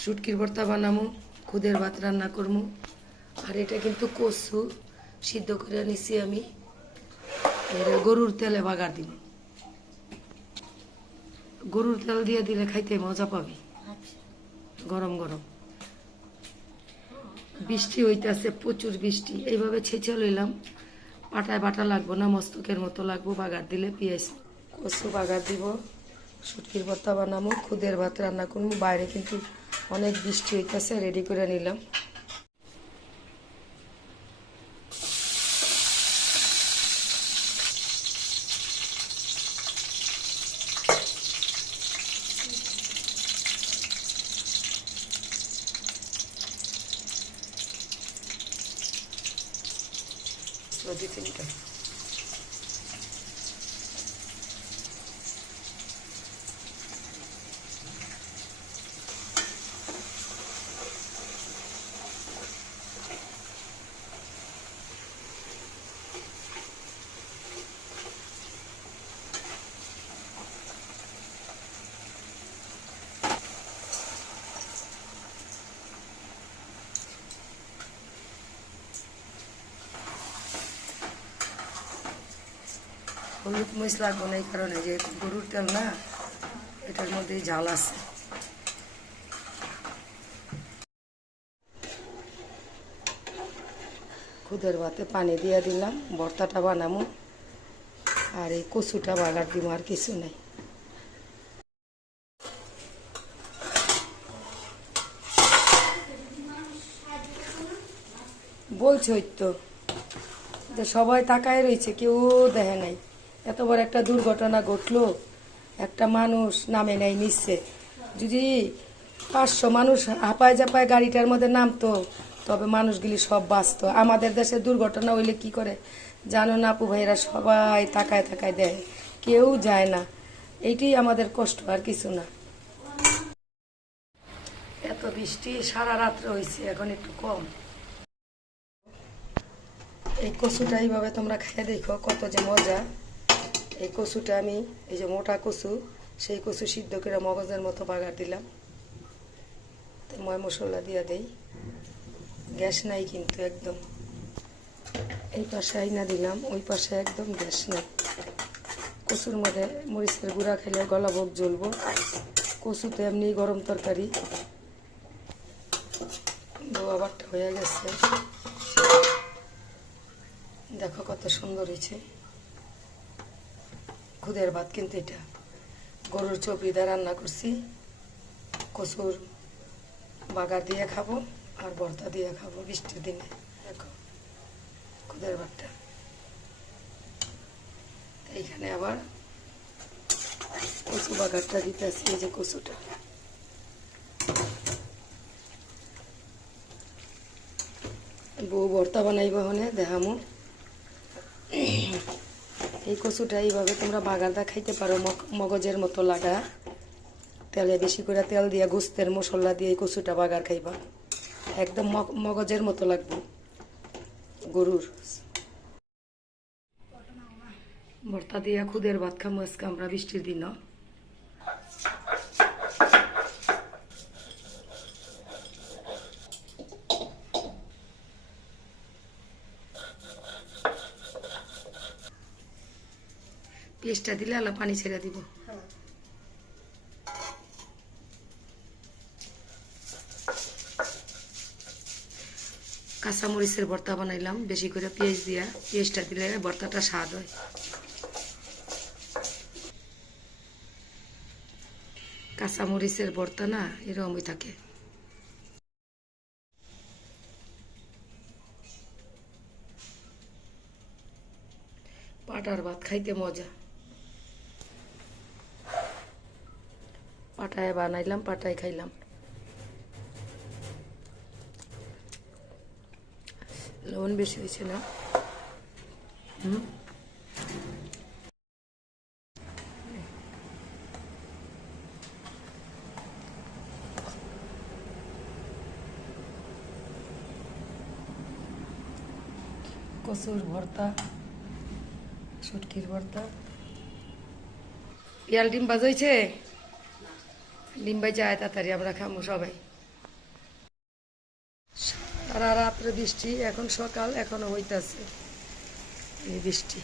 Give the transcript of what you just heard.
শুটকির ভর্তা বানামু, খুদের ভাত রান্না করমু। আর এটা কিন্তু কচু, সিদ্ধ করে নিছি আমি। গরুর তেলে বাগার দিব গরুর তেল দিয়ে দিলে খাইতে মজা পাবি। গরম গরম। বৃষ্টি হইতেছে, প্রচুর বৃষ্টি। এইভাবে ছেঁচে লইলাম। পাটায় বাটা লাগবো না, মস্তকের মতো লাগবো, বাগার দিলে পেঁয়াজ। কচু বাগার দিব, শুটকির ভর্তা বানামো, খুদের ভাত রান্না করব বাইরে কিন্তু অনেক বৃষ্টি হইতেছে রেডি করে নিলাম। হলুদ মরিচ লাগবে কারণে যে গরুর তেল না, এটার মধ্যে ঝাল আছে। খুদের ভাতে পানি দিয়ে দিলাম, ভর্তাটা বানামো, আর এই কচুটা বাগার দিব আর কিছু নাই। বলছোই তো সবাই তাকায় রয়েছে, কেউ দেখে নাই। এত বড় একটা দুর্ঘটনা ঘটলো, একটা মানুষ নামে নাই নিচ্ছে যদি পাঁচশো মানুষ হাঁপায় জাপায় গাড়িটার মধ্যে নামতো, তবে মানুষগুলি সব বাঁচতো। আমাদের দেশে দুর্ঘটনা হইলে কি করে? জানো না আপু ভাইরা সবাই তাকায় তাকায় দেয়, কেউ যায় না। এইটাই আমাদের কষ্ট, আর কিছু না। এত বৃষ্টি, সারা রাত্রে হয়েছে এখন একটু কম। এই কচুটা এইভাবে তোমরা খেয়ে দেখো, কত যে মজা। এই কচুটা আমি, এই যে মোটা কচু, সেই কচু সিদ্ধ করে মগজের মতো বাগার দিলাম। তো ময় মশলা দিয়ে দেই। গ্যাস নাই কিন্তু একদম। এই পাশে আইনা দিলাম, ওই পাশে একদম গ্যাস নাই। কচুর মধ্যে মরিচের গুঁড়া খেলে গলা ভোগ জ্বলবো। কচু তো এমনি গরম তরকারি। আবারটা হয়ে গেছে। দেখো কত সুন্দর হয়েছে। খুদের ভাত কিন্তু এটা। গরুর চপড়িদা রান্না করছি। কচুর বাগার দিয়ে খাব আর ভর্তা দিয়ে খাব বৃষ্টির দিনে। দেখো খুদের ভাতটা। এইখানে আবার কচু বাগারটা দিতে আসি, এই যে কচুটা। বউ ভর্তা বানাইবা হলে দেখামো। এই কচুটা এইভাবে তোমরা বাগানটা খাইতে পারো, মগ- মগজের মতো লাগা। তেলে বেশি করে তেল দিয়ে গুস্তের মশলা দিয়ে এই কচুটা বাগার খাইবা। একদম মগ- মগজের মতো লাগবে। গরুর। ভর্তা দিয়া খুদের ভাত খামো আজকে আমরা বৃষ্টির দিন পেস্টটা দিলে আলা পানি ছেড়ে দিব। কাঁচামরিচের ভর্তা বানাইলাম, বেশি করে পেঁয়াজ দিয়া। পেঁয়াজটা দিলে ভর্তাটা স্বাদ হয়। কাঁচামরিচের ভর্তা না, এরকমই থাকে। পাটার ভাত খাইতে মজা। পাটায় বানাইলাম পাটায় খাইলাম। লবণ বেশি হয়েছে না? হুম? কচুর ভর্তা শুটকির ভর্তা। পিয়াল ডিম বাজাইছে লিম্বাই যায় তাড়াতাড়ি, আমরা খামো সবাই। সারা রাত্রে বৃষ্টি, এখন সকাল, এখনও হইতাছে এই বৃষ্টি।